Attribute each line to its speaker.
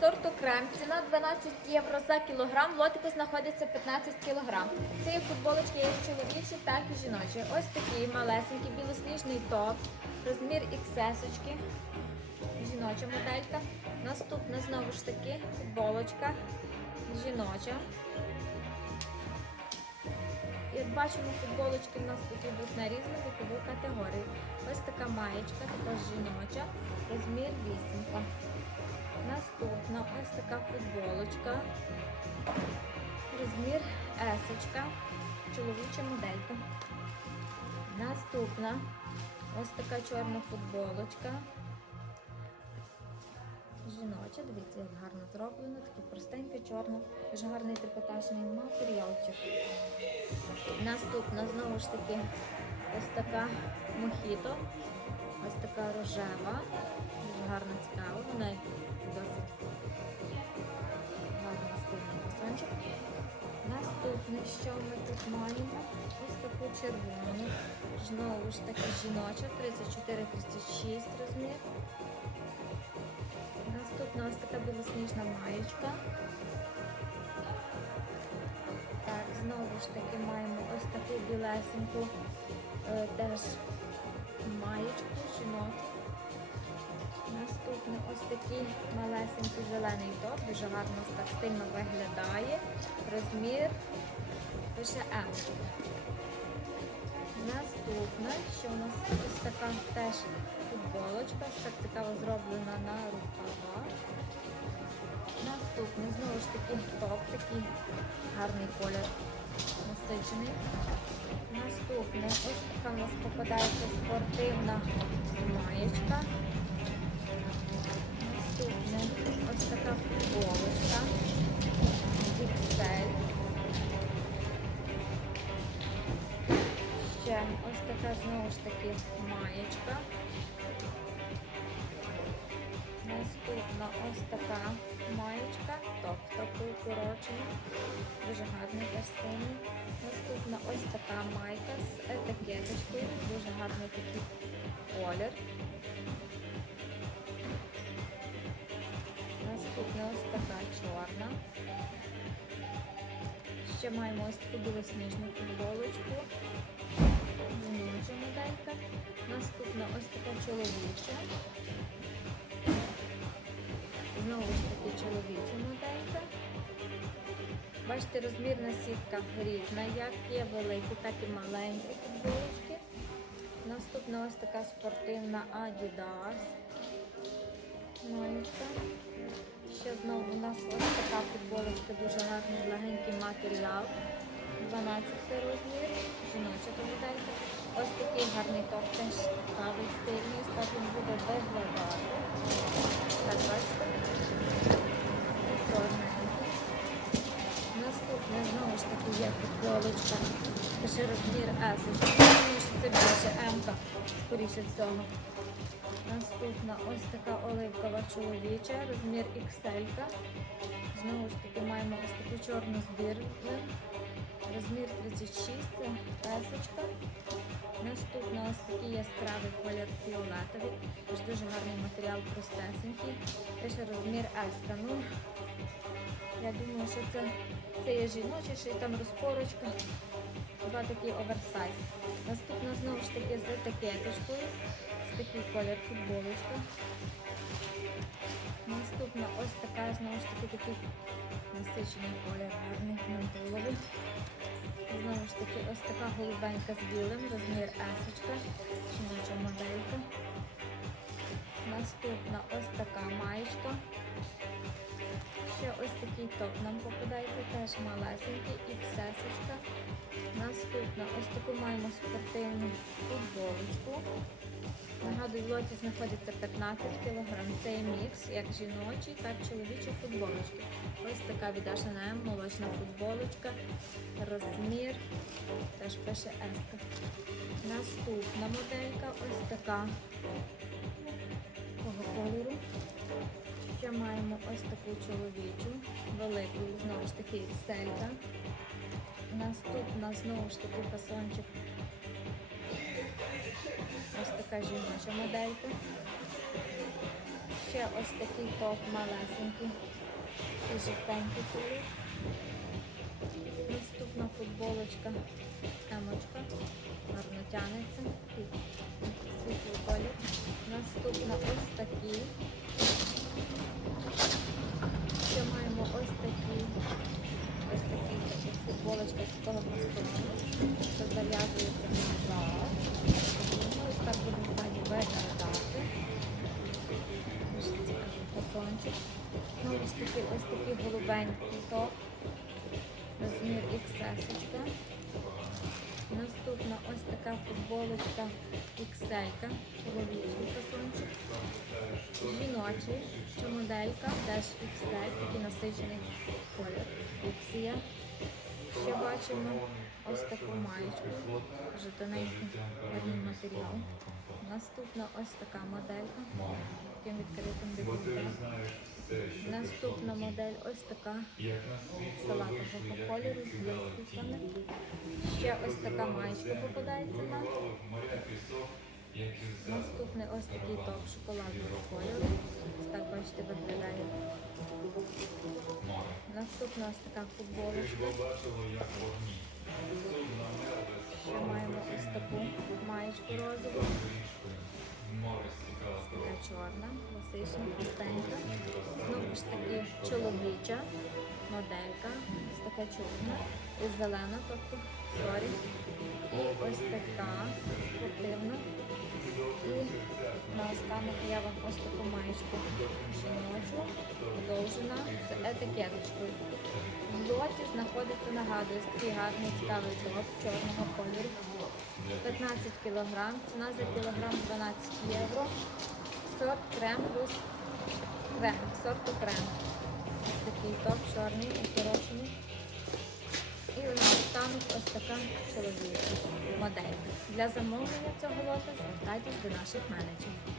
Speaker 1: сорту крем. Ціна 12 євро за кілограм. Лотику знаходиться 15 кілограм. Це є футболочки як чоловічі, так і жіночі. Ось такий малесенький білосніжний топ. Розмір іксесочки, -очки. Жіноча моделька. Наступна знову ж таки футболочка. Жіноча. Як бачимо, футболочки в нас тут йдуть на різну вікову категорію. Ось така маєчка, також жіноча, розмір вісімка. Наступна ось така футболочка, розмір есочка, чоловіча моделька. Наступна ось така чорна футболочка. Жіноча, дивіться, як гарно зроблено, таке простеньке, чорне, дуже гарний трикотажний матеріалчик. Наступна знову ж таки ось така мохіто, ось така рожева, дуже гарно цікава, вона досить гарний стильний фасончик. Наступне, що ми тут маємо? Ось таку червону, знову ж таки жіноча, 34-36 розмір. Наступна ось така білосніжна маєчка. Так, знову ж таки маємо ось таку білесеньку е, теж маєчку жіночу. Наступний ось такий малесенький зелений топ, дуже гарно так стильно виглядає. Розмір пише М. Наступне, що у нас ось така теж футболочка, так цікаво зроблена на рукавах. Наступний, знову ж таки, топ, такий гарний колір насичений. Наступне, ось така у нас попадається спортивна маєчка. Наступне, ось така футболочка. Ще ось така знову ж таки маєчка. Ось така маєчка, топ такий дуже гарний костюм. Наступна ось така майка з етикеточкою, дуже гарний такий колір. Наступна ось така чорна. Ще маємо ось таку білосніжну футболочку. Наступна ось така чоловіча. Знову ж таки чоловіча моделька. Бачите, розмірна сітка різна, як є великі, так і маленькі футболочки. Наступна ось така спортивна Adidas. Маєчка. Ще знову у нас ось така футболочка, дуже гарний легенький матеріал. 12 розмір, жіноча моделька. Ось такий гарний топ, теж цікавий стильний, так він буде виглядати. Так, бачите? Наступне знову ж таки є футболочка. Ще розмір S. Що це більше М, скоріше всього. Наступна ось така оливкова чоловіча, розмір XL. Знову ж таки маємо ось таку чорну збірку. Розмір 36, це песочка. Наступна ось такий яскравий колір фіолетовий. Теж дуже гарний матеріал простесенький. Теж розмір S. Ну, я думаю, що це, це є жіночий, й там розпорочка. Два такий оверсайз. Наступна знову ж таки з етикеточкою. Ось такий колір футболочка. Наступна ось така, знову ж таки, такий насичений колір, гарний мантуловий. Знову ж таки, ось така голубенька з білим, розмір есочка, жіноча моделька. Наступна ось така маєчка. Ще ось такий топ нам попадається, теж малесенький, і іксесочка. Наступна ось таку маємо спортивну футболочку. Нагадую, в лоті знаходиться 15 кг. Це мікс, як жіночий, так і чоловічі футболочки. Ось така від H&M, молочна футболочка. Розмір теж пише S. Наступна моделька ось така такого кольору. Чоловічу, велику, знову ж таки, селька. Наступна знову ж таки фасончик Ось така жіноча моделька. Ще ось такий топ малесенький. І жовтенький колір. Наступна футболочка. Емочка. Гарно тянеться. Такий Світлий колір. Наступна ось такі. Ось така футболочка XL, чоловічий фасончик. Жіночий, що моделька, теж XL, такий насичений колір. Іксія. Ще бачимо ось таку маєчку, вже тоненький гарний матеріал. Наступна ось така моделька, таким відкритим декольтом. Наступна модель ось така салатового кольору з блискавками. Ще ось така маєчка попадається нам. Наступний ось такий топ шоколадного кольору. Ось так бачите, виглядає. Наступна ось така футболочка. Ще маємо ось таку маєчку розову. Така чорна, класична, простенька. Знову ж таки чоловіча моделька. Ось така чорна і зелена, тобто сорі. І ось така спортивна. І на останок я вам ось таку маєчку жіночу, етикеточкою. В лоті знаходиться, нагадую, такий гарний цікавий топ чорного кольору. 15 кг, ціна за кілограм 12 євро. Сорт крем плюс крем, сорту крем. Ось такий топ чорний, укорочений. І у нас наостанок ось така чоловіча модель. Для замовлення цього лота звертайтесь до наших менеджерів.